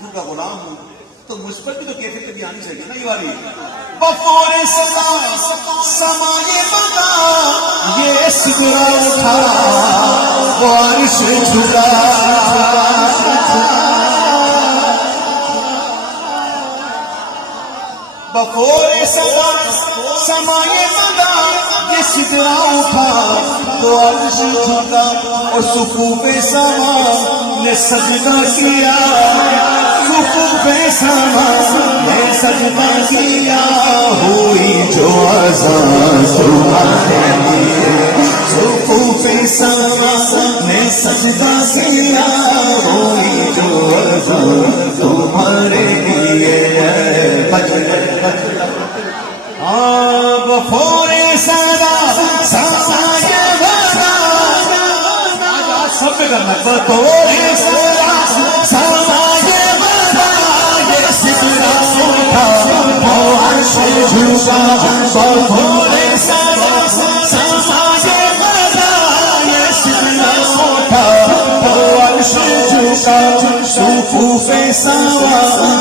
حضور کا غلام ہوں تو مجھ پر بھی تو کیفیت کبھی آنی چاہیے نا یہ والی بفور سمائے بدا یہ سدرا اٹھا وہ عرش جھکا بفور سمائے بدا یہ سدرا اٹھا تو عرش جھکا اور صفوف سما نے سجدہ کیا صفوف سما نے سجدہ کیا ہوئی جو اذان تمہارے لیے صفوف سما نے سجدہ کیا ہوئی جو اذان تمہارے لیے بفور سدا سایہ بدا سب پہ کرنا بفور سدا سایہ بدا یہ سدرا اٹھا وہ عرش جھکا بفور سدا سایہ بدا یہ سدرا اٹھا وہ عرش جھکا صفوف سما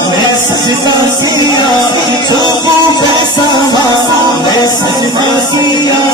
نے سجدہ کیا صفوف سما نے سجدہ کیا